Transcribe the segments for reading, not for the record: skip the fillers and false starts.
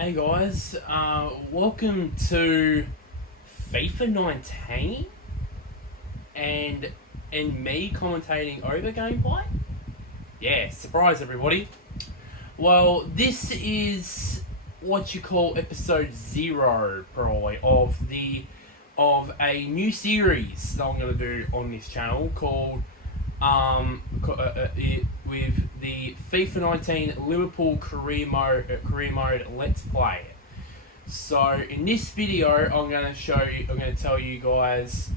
Hey guys, welcome to FIFA 19 and me commentating over gameplay. Yeah, surprise everybody. Well, this is what you call episode 0 probably of a new series that I'm going to do on this channel called with the FIFA 19 Liverpool career mode Let's Play. So in this video, I'm going to tell you guys,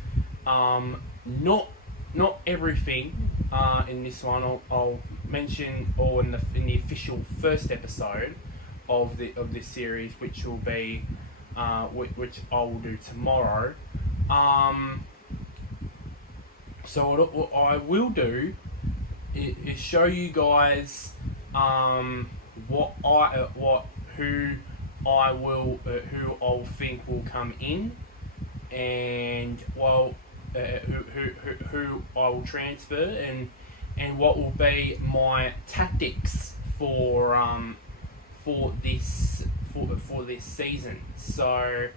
not everything in this one. I'll mention all in the official first episode of this series, which will be which I will do tomorrow. So what I will do is show you guys who I'll think will come in, and who I will transfer, and what will be my tactics for this season. So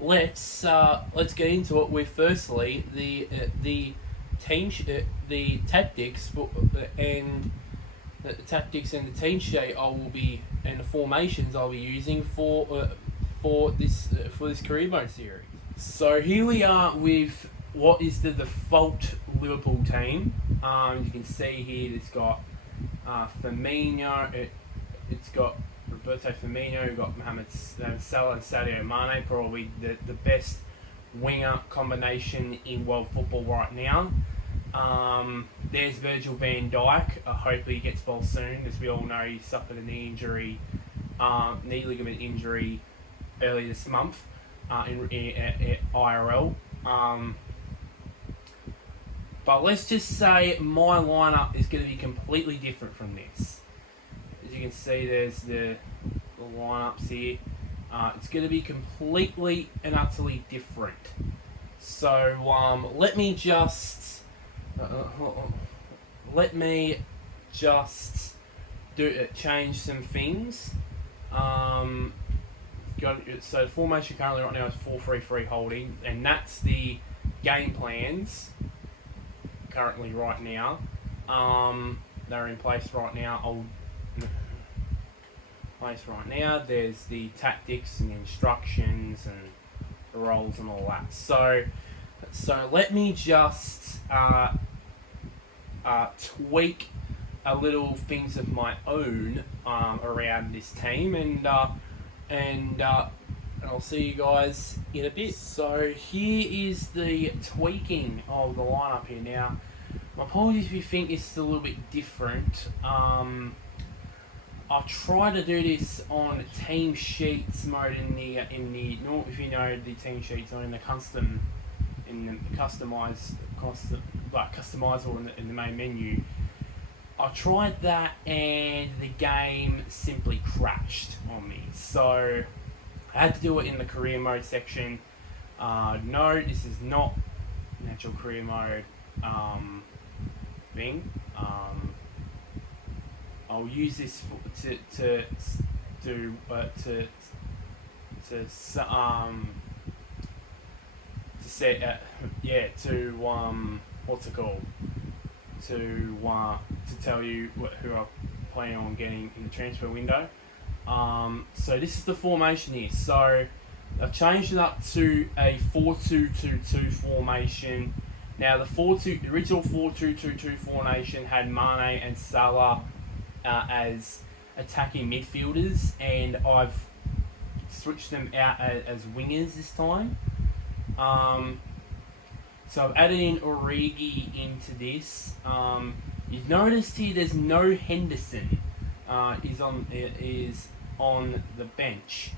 let's get into it with firstly the tactics and the team sheet I will be and the formations I'll be using for this career mode series. So here we are with what is the default Liverpool team. You can see here it's got Firmino. It's got Roberto Firmino. We've got Mohamed Salah and Sadio Mane, probably the best winger combination in world football right now. There's Virgil van Dijk. Hopefully he gets well soon. As we all know, he suffered a knee ligament injury earlier this month in IRL. But let's just say my lineup is going to be completely different from this. As you can see, there's the lineups here. It's going to be completely and utterly different. So let me just change some things. So the formation currently right now is 4-3-3 holding, and that's the game plans currently right now. They're in place right now. There's the tactics and instructions and the roles and all that. So let me just tweak a little things of my own around this team, and I'll see you guys in a bit. So here is the tweaking of the lineup here. Now, my apologies if you think this is a little bit different. I'll try to do this on team sheets mode if you know the team sheets or in the customizable in the main menu. I tried that and the game simply crashed on me. So I had to do it in the career mode section. No, this is not natural career mode thing. I'll use this to tell you who I plan on getting in the transfer window. So this is the formation here. So I've changed it up to a 4-2-2-2 formation. Now the original 4-2-2-2 formation had Mane and Salah as attacking midfielders, and I've switched them out as wingers this time. So I've added in Origi into this. You've noticed here there's no Henderson is on the bench.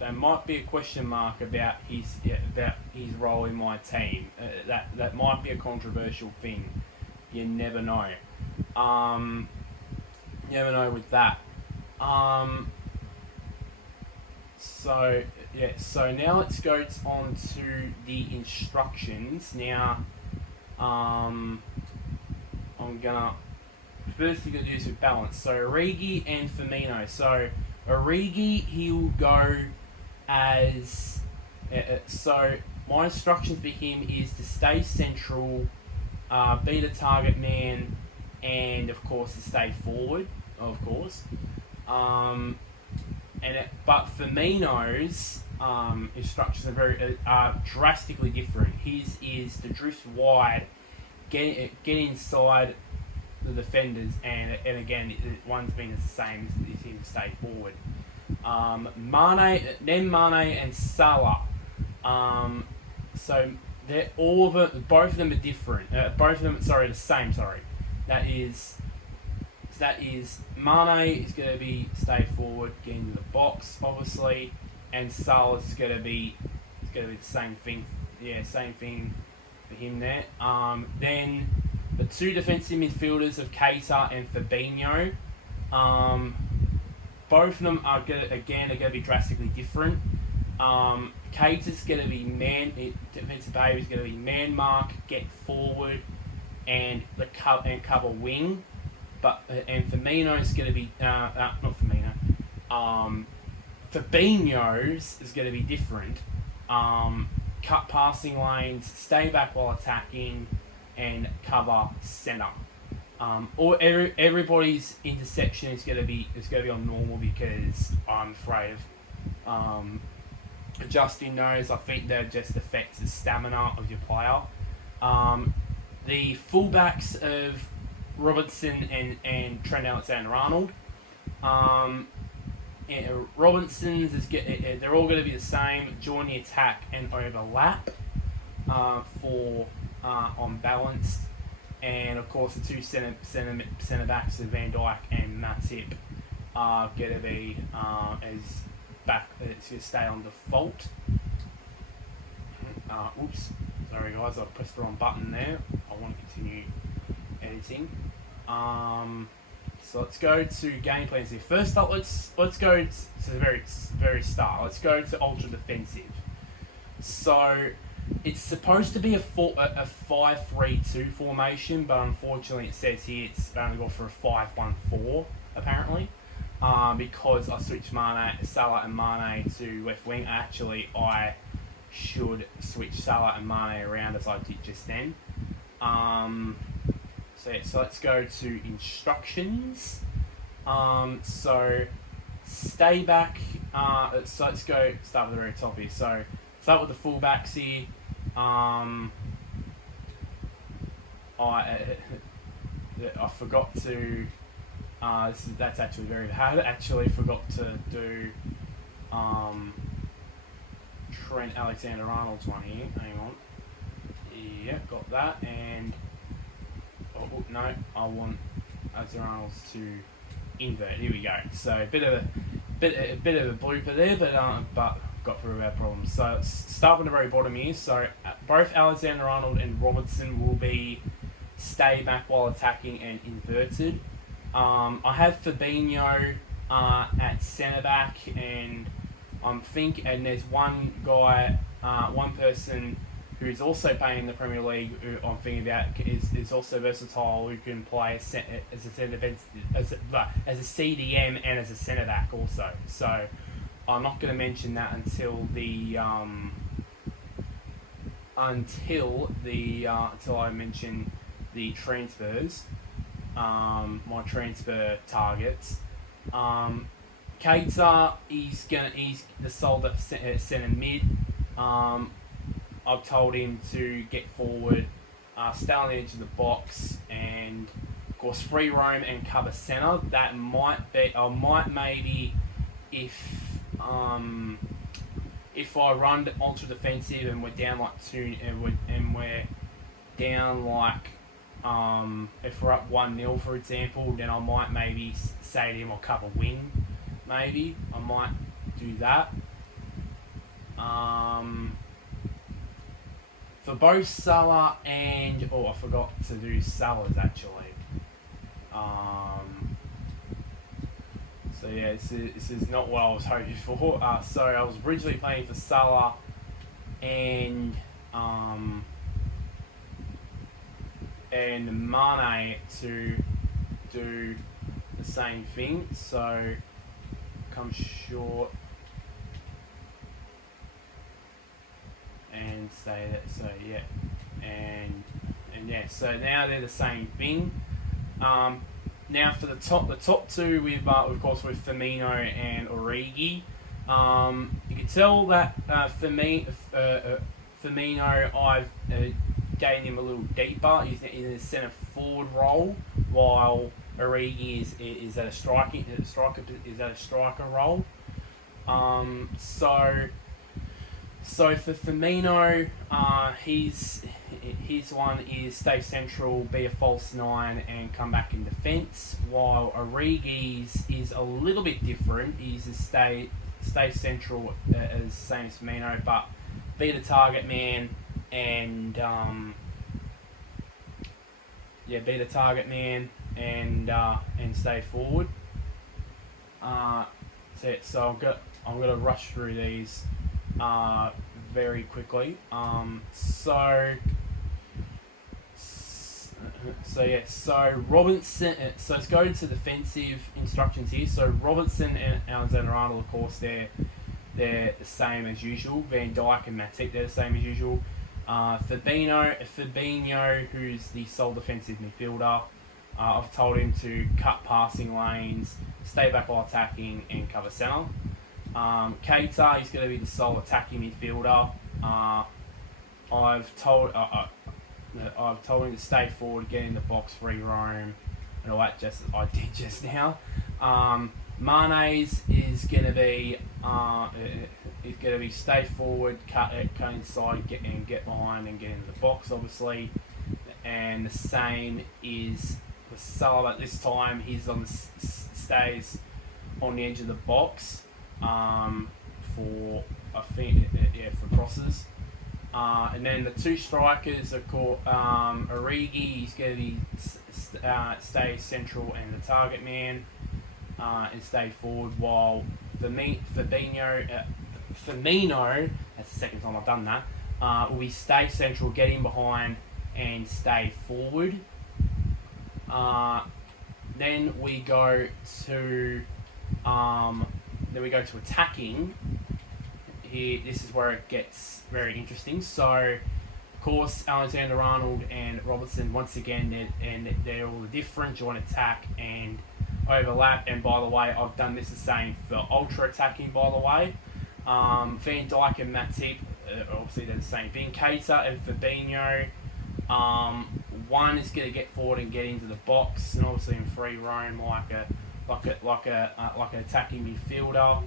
There might be a question mark about his role in my team. That might be a controversial thing. You never know. With that. So now let's go on to the instructions. Now, I'm gonna first you're gonna do this with balance. So Origi and Firmino. So Origi, he'll go as so. My instructions for him is to stay central, be the target man, and of course to stay forward. Of course, but Firmino's instructions are drastically different. His is to drift wide, get inside the defenders, and again, one's been the same as him to stay forward. Mane and Salah. So they're both of them are different. Both of them, the same. Sorry, that is Mane is going to be stay forward, get into the box, obviously, and Salah is going to be the same thing. Yeah, same thing for him there. Then the two defensive midfielders of Keita and Fabinho. Both of them are going to be drastically different. Keita's going to be defensive behaviour is going to be man mark, get forward, and cover wing. And Firmino's going to be not Firmino. Fabinho's is going to be different. Cut passing lanes, stay back while attacking, and cover centre. Everybody's interception is going to be on normal because I'm afraid of adjusting those. I think that just affects the stamina of your player. The fullbacks of Robertson and Trent Alexander-Arnold. Robinson's they're all going to be the same. Join the attack and overlap for on balance. And of course, the two centre backs of Van Dijk and Matip are going to be as back. It's going to stay on default. Oops, sorry guys, I pressed the wrong button there. I want to continue editing. So let's go to game plans here. First up, let's go to the very start. Let's go to ultra defensive. So it's supposed to be a 5-3-2 formation, but unfortunately it says here it's only gone for a 5-1-4 apparently. Because I switched Salah and Mane to left wing. Actually, I should switch Salah and Mane around as I did just then. So let's go to instructions. So stay back. So let's go start with the very top here. So start with the fullbacks here. I forgot to. That's actually very bad. Actually, forgot to do Trent Alexander-Arnold's one here. Hang on. Yeah, got that. And no, I want Alexander-Arnold's to invert. Here we go. So a bit of a blooper there, but got through our problems. So let's start with the very bottom here. So both Alexander-Arnold and Robertson will be stay back while attacking and inverted. I have Fabinho at centre back, and and there's one guy, one person who's also playing in the Premier League who I'm thinking about is also versatile, who can play as a CDM and as a centre back also. So I'm not going to mention that until I mention the transfers. My transfer targets. Keita, he's the sold at centre mid. I've told him to get forward, stay on the edge of the box, and of course free roam and cover centre. That might be. I might maybe if I run ultra defensive and we're down like 2 and we're down like. If we're up 1-0 for example, then I might maybe say to him I'll cover wing. Maybe I might do that. For both Salah and I forgot to do Salah's actually. So yeah, this is not what I was hoping for. So I was originally playing for Salah and Mane to do the same thing. So come short and stay there. So yeah, and yeah. So now they're the same thing. Now for the top two with of course with Firmino and Origi. You can tell that Firmino, I've gained him a little deeper. He's in a centre forward role, while Origi is at a striker role. So for Firmino, his one is stay central, be a false nine, and come back in defence. While Origi's is a little bit different. He's a stay central as same as Firmino, but be the target man and be the target man and stay forward. So I'm gonna rush through these very quickly. So Robertson. So let's go to defensive instructions here. So Robertson and Alexander-Arnold, of course, they're the same as usual. Van Dijk and Matip, they're the same as usual. Fabinho, who's the sole defensive midfielder, I've told him to cut passing lanes, stay back while attacking, and cover centre. Keita, he's going to be the sole attacking midfielder. I've told him to stay forward, get in the box, free roam, and all that. I did just now. Mane's is going to be stay forward, cut inside, get behind, and get into the box, obviously. And the same is with Salah. This time he's stays on the edge of the box for crosses. And then the two strikers are called Origi. He's going to be stay central and the target man and stay forward. While Firmino, that's the second time I've done that, will be stay central, get in behind, and stay forward. Then we go to attacking. Here, this is where it gets very interesting. So, of course, Alexander-Arnold and Robertson, once again, they're all different. Joint attack and overlap. And by the way, I've done this the same for ultra attacking. By the way, Van Dijk and Matip, obviously they're the same thing. Keita and Fabinho. One is going to get forward and get into the box, and obviously in free roam like an attacking midfielder.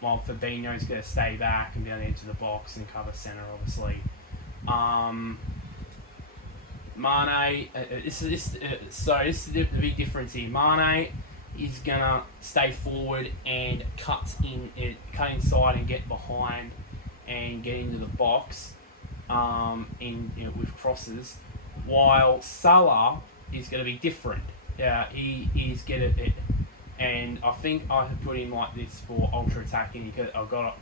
While Fabinho's going to stay back and be on the edge of the box and cover centre, obviously. Mane, this is the big difference here. Mane is going to stay forward and cut inside and get behind and get into the box with crosses. While Salah is going to be different. He is going to... And I think I have put him like this for ultra attacking because I've got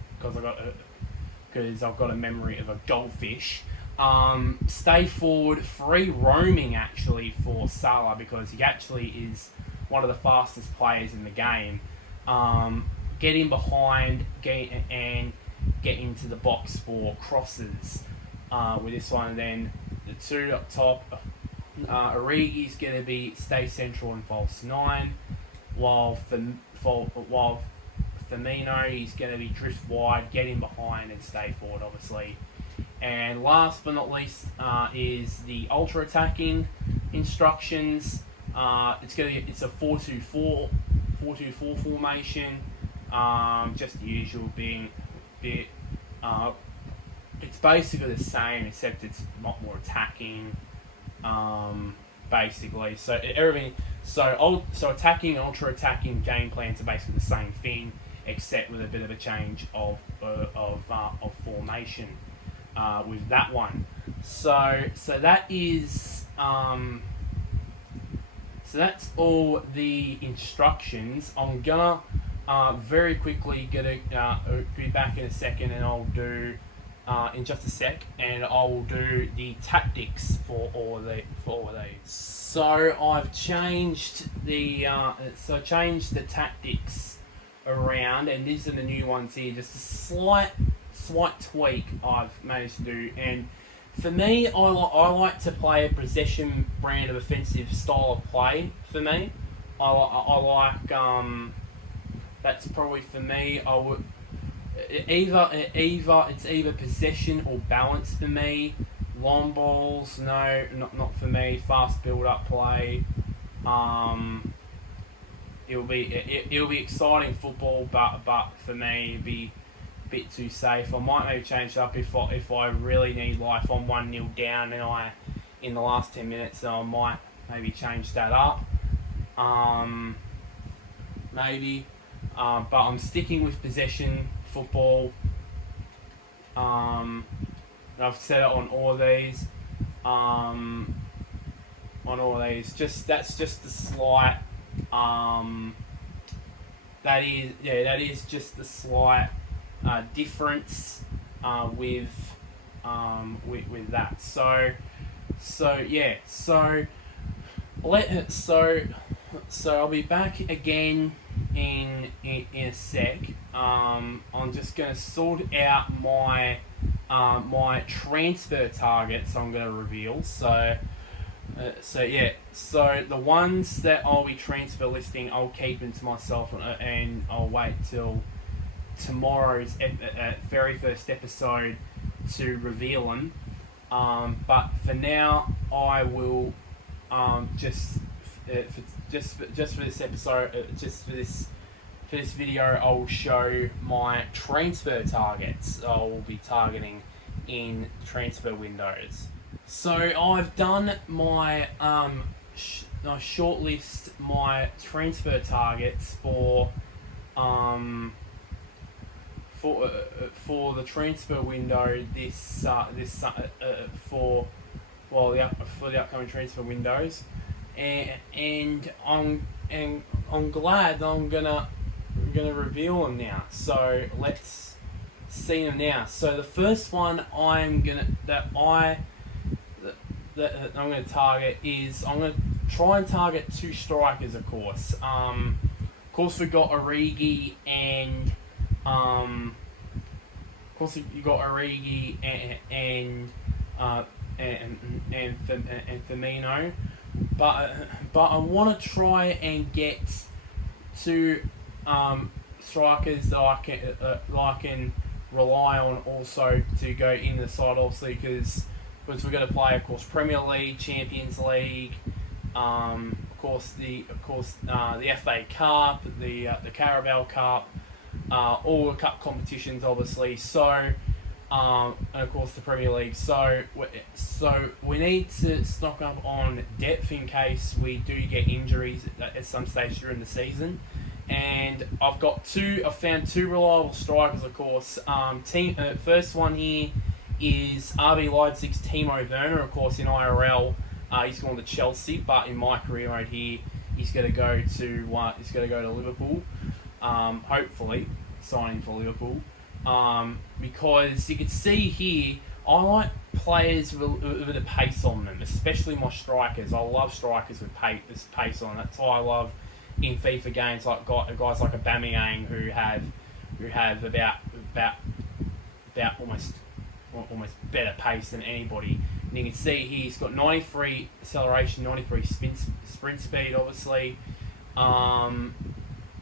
a memory of a goldfish. Stay forward, free roaming actually for Salah because he actually is one of the fastest players in the game. Get in behind, get into the box for crosses with this one. And then the two up top, Origi's going to be stay central and false nine. While Firmino, he's going to be drift wide, get in behind, and stay forward, obviously. And last but not least is the ultra attacking instructions. It's a 4-2-4 formation. Just the usual being bit. It's basically the same except it's a lot more attacking. Basically, so everything. So attacking and ultra attacking game plans are basically the same thing, except with a bit of a change of formation with that one. So that is so that's all the instructions. I'm gonna very quickly be back in a second, and I'll do in just a sec, and I will do the tactics for all of these. So I've changed the tactics around, and these are the new ones here. Just a slight tweak I've managed to do, and for me, I like to play a possession brand of offensive style of play. For me, I like that's probably for me. I would it's either possession or balance for me. Long balls, no, not for me. Fast build up play. It'll be exciting football, but for me, it'd be a bit too safe. I might maybe change it up if I really need, like, if I'm 1-0 down and in the last 10 minutes, so I might maybe change that up. Maybe, but I'm sticking with possession football. And I've said it on all of these. That's just the slight. That is just the slight difference with that. So I'll be back again in a sec. I'm just gonna sort out my transfer targets. I'm gonna reveal. So the ones that I'll be transfer listing, I'll keep them to myself, and I'll wait till tomorrow's very first episode to reveal them. But for now, I will just for this episode, for this video, I'll show my transfer targets I will be targeting in transfer windows. So I've done my shortlist my transfer targets for the transfer window for the upcoming transfer windows, and I'm glad I'm gonna reveal them now. So let's see them now. So the first one I'm gonna target is, I'm gonna try and target two strikers, of course. Of course, we've got Origi and Firmino, but I want to try and get two strikers that I can rely on also to go in the side, obviously, because we're going to play, of course, Premier League, Champions League, of course the FA Cup, the Carabao Cup, all the cup competitions, obviously. So, and of course the Premier League. So we need to stock up on depth in case we do get injuries at some stage during the season. And I've found two reliable strikers, of course. First one here is RB Leipzig's Timo Werner. Of course, in IRL, he's gone to Chelsea, but in my career mode here, he's going to go to Liverpool. Hopefully, signing for Liverpool. Because you can see here, I like players with a pace on them, especially my strikers. I love strikers with pace on them. That's why I love in FIFA games like guys like Aubameyang who have about almost better pace than anybody. And you can see here he's got 93 acceleration, 93 sprint speed, obviously.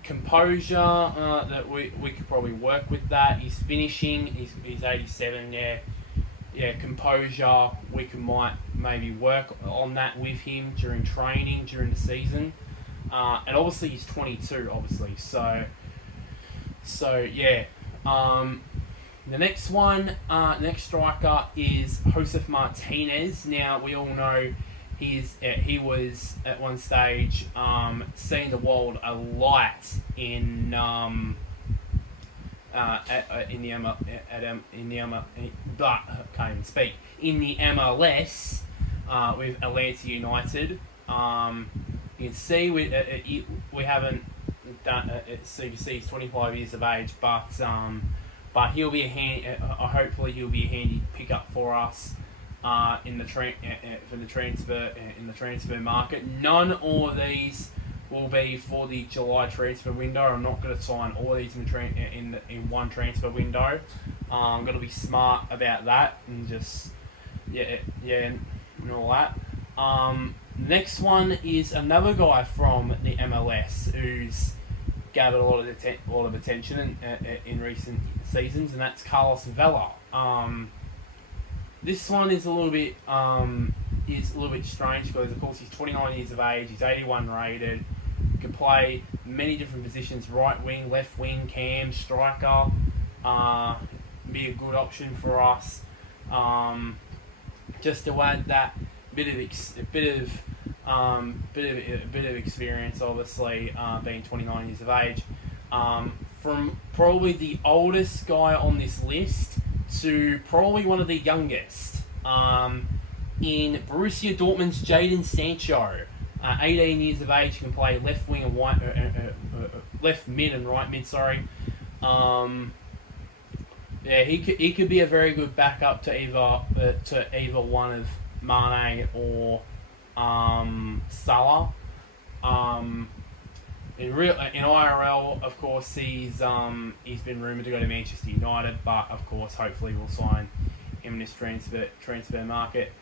Composure, that we could probably work with that. His finishing, he's 87. Yeah. Composure, might maybe work on that with him during training during the season. And obviously he's 22, obviously. So yeah. The next one, next striker is Josef Martinez. Now we all know he was at one stage seeing the world a light in the MLS with Atlanta United. You can see we haven't done CBC. He's 25 years of age, but he'll be hopefully he'll be a handy pickup for us in the transfer market. None of these will be for the July transfer window. I'm not going to sign all of these in one transfer window. I'm going to be smart about that and just and all that. Next one is another guy from the MLS who's gathered a lot of attention in recent seasons, and that's Carlos Vela. This one is a little bit strange because, of course, he's 29 years of age. He's 81 rated. Can play many different positions: right wing, left wing, cam, striker. Be a good option for us. Just to add that bit of experience, obviously, being 29 years of age. From probably the oldest guy on this list to probably one of the youngest. In Borussia Dortmund's Jadon Sancho, 18 years of age, can play left wing and left mid and right mid. He could be a very good backup to either one of Mane or Salah. In IRL, of course, he's been rumoured to go to Manchester United, but of course, hopefully, we'll sign him in this transfer market.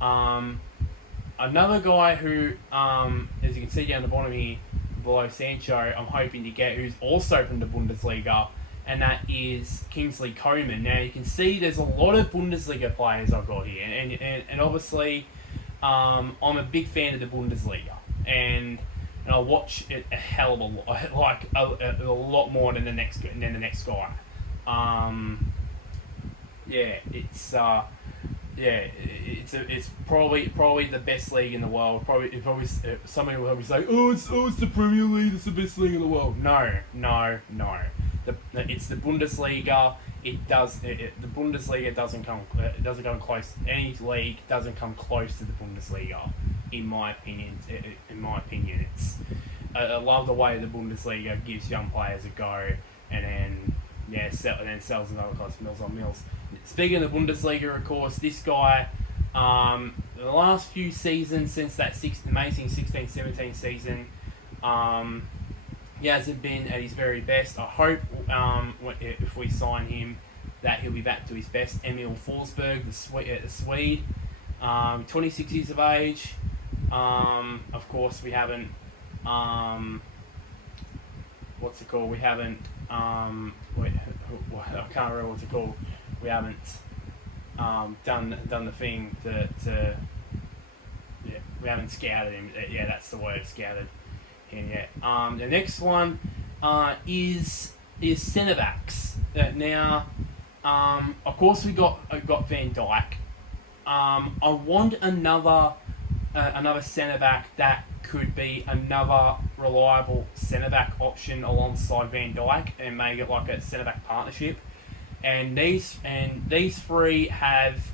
Another guy who, as you can see down the bottom here, below Sancho, I'm hoping to get, who's also from the Bundesliga, and that is Kingsley Coman. Now, you can see there's a lot of Bundesliga players I've got here, and obviously, I'm a big fan of the Bundesliga, and I watch it a hell of a lot, like a lot more than the next guy. It's probably the best league in the world. Probably somebody will probably say, it's the Premier League, it's the best league in the world. No. It's the Bundesliga. The Bundesliga doesn't come close. Any league doesn't come close to the Bundesliga, in my opinion. I love the way the Bundesliga gives young players a go, and then sells them over cost Mills on Mills. Speaking of the Bundesliga, of course, this guy, the last few seasons since that amazing 16-17 season, he hasn't been at his very best. I hope if we sign him that he'll be back to his best. Emil Forsberg, the Swede, 26 years of age. Of course, we haven't. What's it called? We haven't. I can't remember what's it called. We haven't done the thing to we haven't scouted him. Yeah, that's the word, scouted him yet. The next one is centre backs. Now, of course, we got Van Dijk. I want another centre back that could be another reliable centre back option alongside Van Dijk, and make it like a centre back partnership. And these three have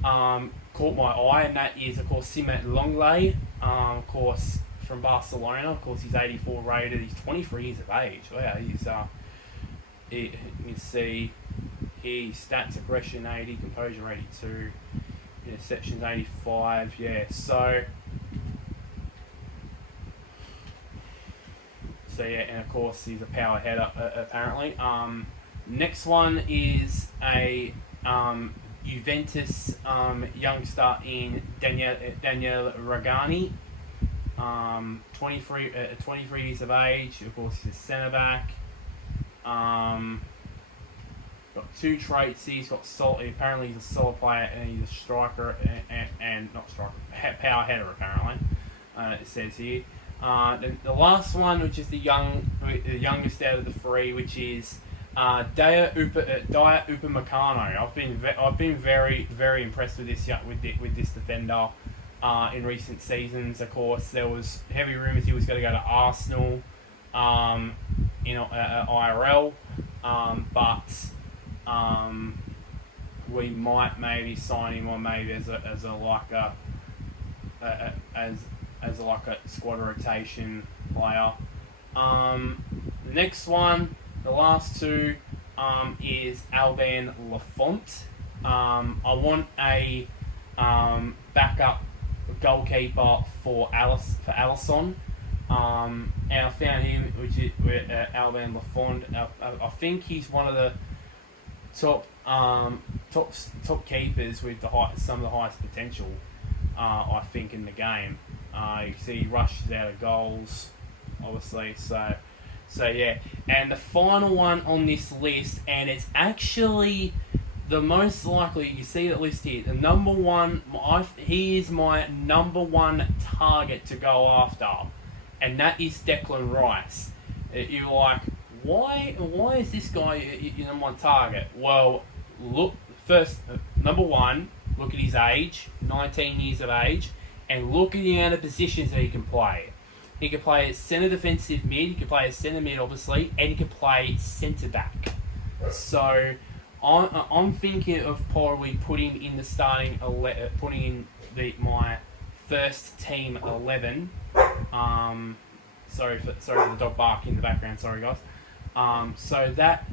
caught my eye, and that is, of course, Simon Lenglet, of course, from Barcelona. Of course, he's 84 rated. He's 23 years of age. Wow, he's you can see here stats: aggression 80, composure 82, interceptions 85. Yeah, so and of course he's a power header apparently. Next one is a Juventus youngster in Daniel Ragani, 23 years of age. Of course, he's a centre back. Got two traits. He's got solid. Apparently, he's a solid player, and he's a striker and not striker, power header. Apparently, it says here. The last one, which is the youngest out of the three, which is Daya Upamecano. I've been very, very impressed with this defender in recent seasons. Of course, there was heavy rumours he was going to go to Arsenal, IRL, but we might maybe sign him, or maybe as a squad rotation player. The next one, the last two, is Alban Lafont. I want a backup goalkeeper for Alisson. And I found him, which is Alban Lafond. I think he's one of the top keepers with some of the highest potential. I think in the game. You see, he rushes out of goals, obviously. So yeah. And the final one on this list, and it's actually the most likely. You see that list here. The number one. He is my number one target to go after, and that is Declan Rice. You're like, why is this guy your number one target? Well, look first. Number one, look at his age, 19 years of age, and look at the amount of positions that he can play. He can play centre defensive mid, he can play as centre mid, obviously, and he can play centre back. So I'm thinking of probably putting in the starting, putting in my first team 11. Sorry for the dog bark in the background. Sorry, guys. So that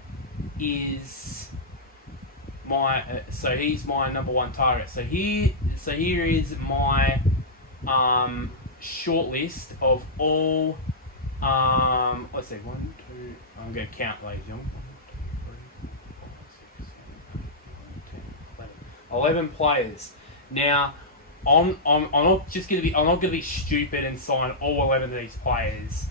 is my. So he's my number one target. So here is my short list of all. Let's see, 1, 2. I'm going to count, ladies and gentlemen. 11 players. Now, I'm not going to be stupid and sign all 11 of these players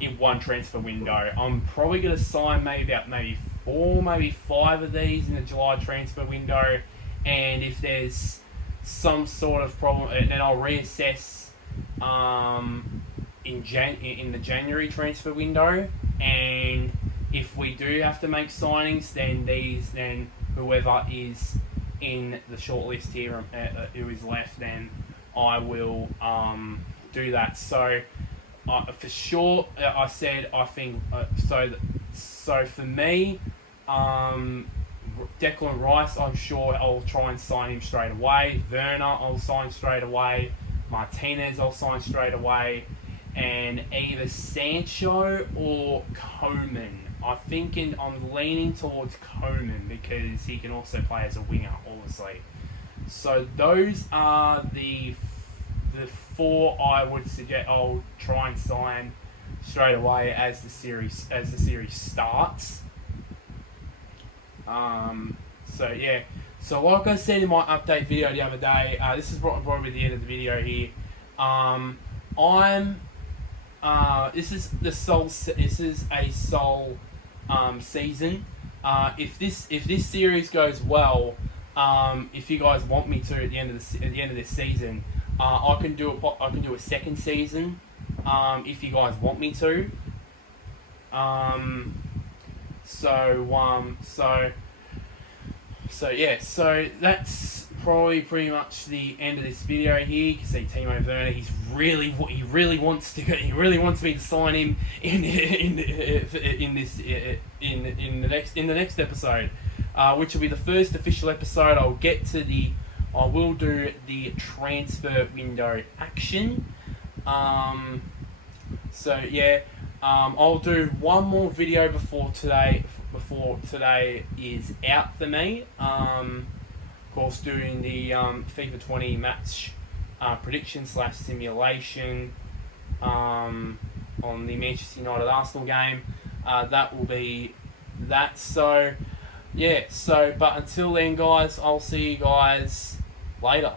in one transfer window. I'm probably going to sign maybe 4, maybe 5 of these in the July transfer window, and if there's some sort of problem, then I'll reassess in the January transfer window. And if we do have to make signings, then whoever is in the short list here who is left, then I will do that. So for sure, I said I think so for me, Declan Rice, I'm sure I'll try and sign him straight away. Werner, I'll sign straight away. Martinez, I'll sign straight away. And either Sancho or Coman. I'm leaning towards Coman because he can also play as a winger, obviously. So those are the 4 I would suggest I'll try and sign straight away as the series starts. So yeah. So like I said in my update video the other day, this is probably the end of the video here. This is a sole season. If this series goes well, if you guys want me to at the end of this season, I can do a second season. If you guys want me to. So yeah, so that's probably pretty much the end of this video here. You can see Timo Werner. He really wants me to sign him in the next episode, which will be the first official episode. I will do the transfer window action. So yeah, I'll do one more video before today is out for me. Of course, doing the FIFA 20 match prediction / simulation on the Manchester United Arsenal game. That will be that. So yeah. But until then, guys, I'll see you guys later.